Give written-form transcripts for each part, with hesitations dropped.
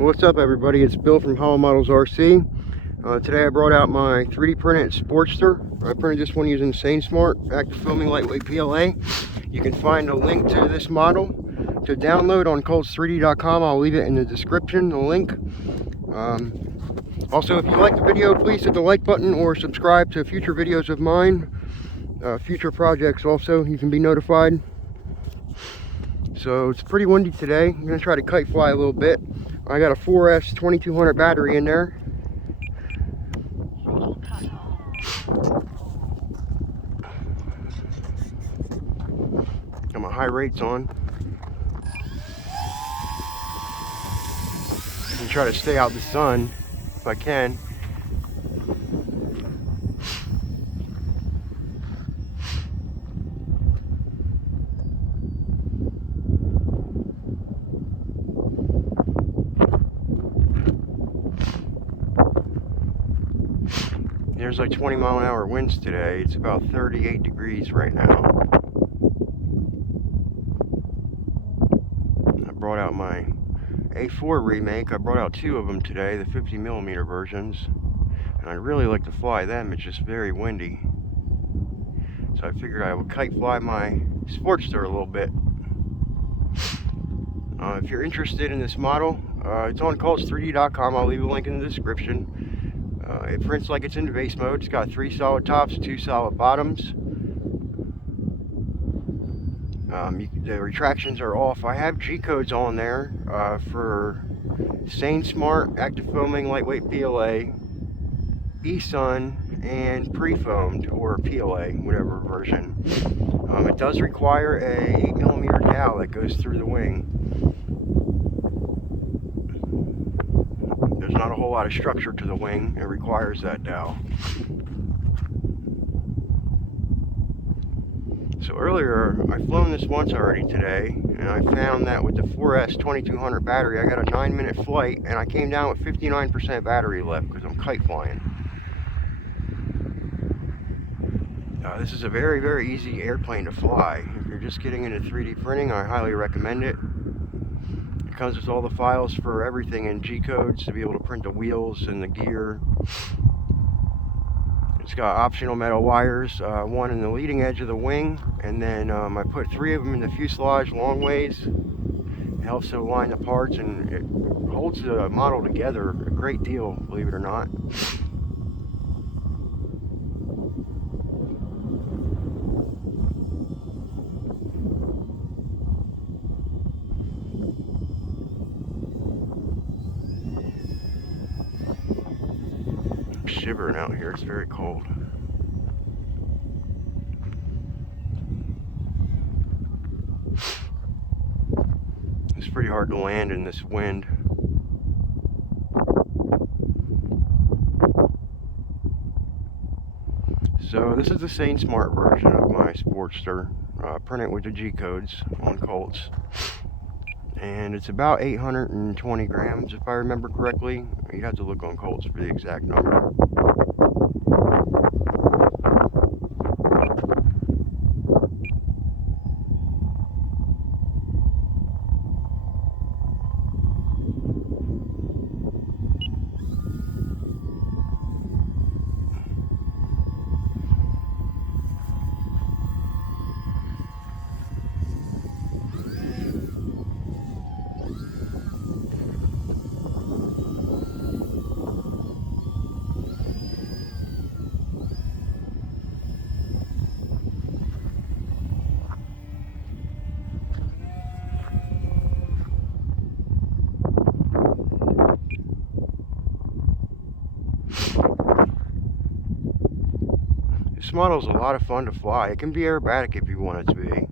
What's up, everybody? It's Bill from HoloModels RC. Today I brought out my 3D printed Sportster. I printed this one using SainSmart active filming lightweight PLA. You can find a link to this model to download on colts3d.com. I'll leave it in the description, the link. Also, if you like the video, please hit the like button or subscribe to future videos of mine. Future projects also, you can be notified. So it's pretty windy today. I'm going to try to kite fly a little bit. I got a 4S 2200 battery in there. Got my high rates on. And try to stay out the sun if I can. There's like 20-mile-an-hour winds today. It's about 38 degrees right now. I brought out my A4 remake. I brought out two of them today, the 50mm versions. And I really like to fly them. It's just very windy. So I figured I would kite fly my Sportster a little bit. If you're interested in this model, it's on colts3d.com. I'll leave a link in the description. It prints like it's in base mode. It's got 3 solid tops, 2 solid bottoms. The retractions are off. I have G-codes on there for SainSmart, active filming, lightweight PLA, E-Sun, and pre-foamed, or PLA, whatever version. It does require a 8mm dowel that goes through the wing. There's not a whole lot of structure to the wing. It requires that dowel. So earlier, I've flown this once already today, and I found that with the 4S 2200 battery, I got a 9-minute flight, and I came down with 59% battery left because I'm kite flying. This is a very, very easy airplane to fly. If you're just getting into 3D printing, I highly recommend it. It comes with all the files for everything in G-codes to be able to print the wheels and the gear. It's got optional metal wires, one in the leading edge of the wing, and then I put 3 of them in the fuselage long ways. It helps to align the parts, and it holds the model together a great deal, believe it or not. Shivering out here. It's very cold. It's pretty hard to land in this wind. So this is the SainSmart version of my Sportster, printed with the G-codes on Colts. And it's about 820 grams, if I remember correctly. You'd have to look on Colts for the exact number. This model is a lot of fun to fly. It can be aerobatic if you want it to be,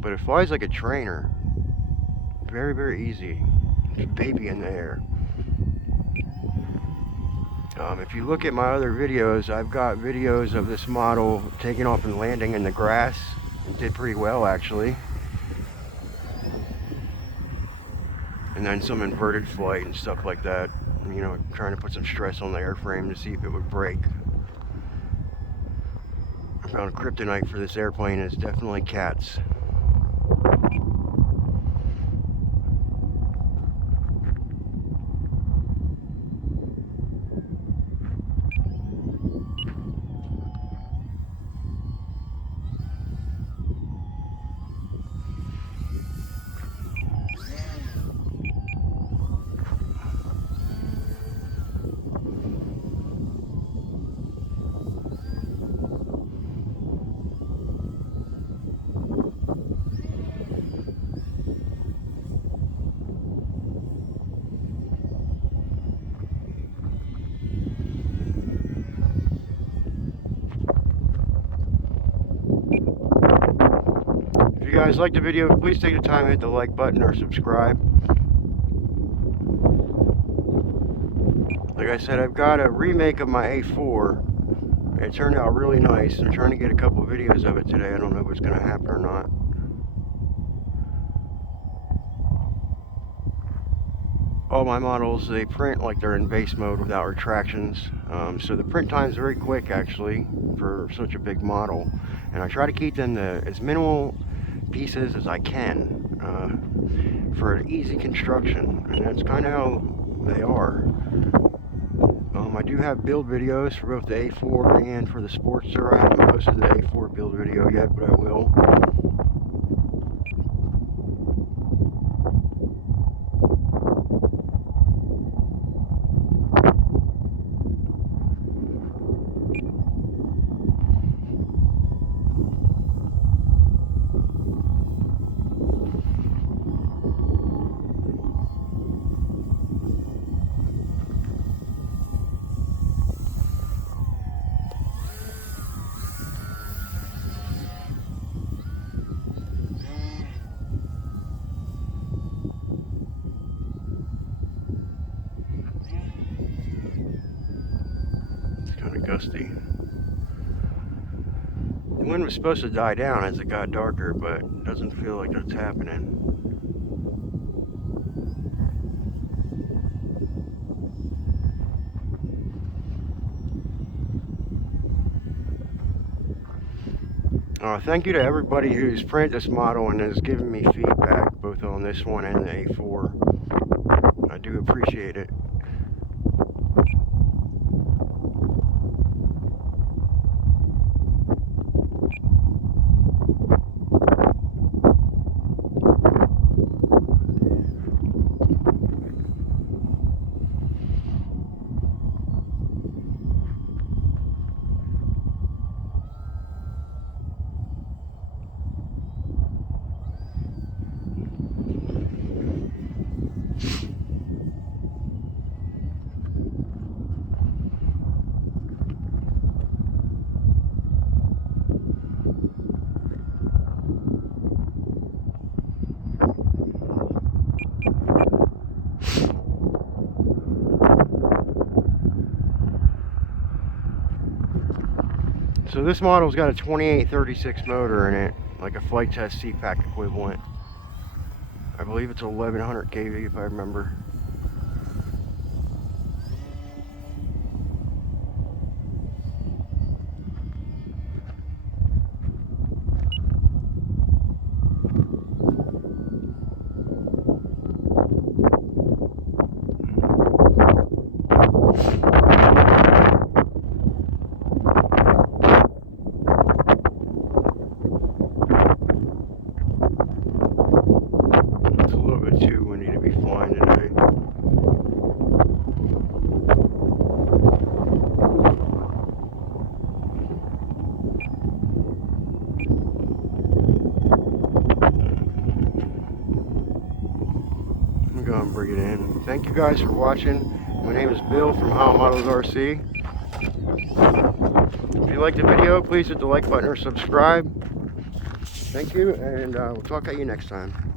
but it flies like a trainer. Very, very easy. It's a baby in the air. If you look at my other videos, I've got videos of this model taking off and landing in the grass. It did pretty well, actually. And then some inverted flight and stuff like that. You know, trying to put some stress on the airframe to see if it would break. I found kryptonite for this airplane, and it's definitely cats. guys like the video, please take the time to hit the like button or subscribe. Like I said, I've got a remake of my A4. It turned out really nice. I'm trying to get a couple of videos of it today. I don't know if it's going to happen or not. All my models, they print like they're in base mode without retractions. So the print time is very quick actually for such a big model. And I try to keep them to as minimal pieces as I can for an easy construction. And that's kind of how they are. I do have build videos for both the A4 and for the Sportster. I haven't posted the A4 build video yet, but I will. Kind of gusty. The wind was supposed to die down as it got darker, but it doesn't feel like that's happening. Thank you to everybody who's printed this model and has given me feedback both on this one and the A4. I do appreciate it. So this model's got a 2836 motor in it, like a flight test CPAC equivalent. I believe it's 1100 kV if I remember. Go and bring it in. Thank you guys for watching. My name is Bill from HoloModels RC. If you liked the video, please hit the like button or subscribe. Thank you, and we'll talk at you next time.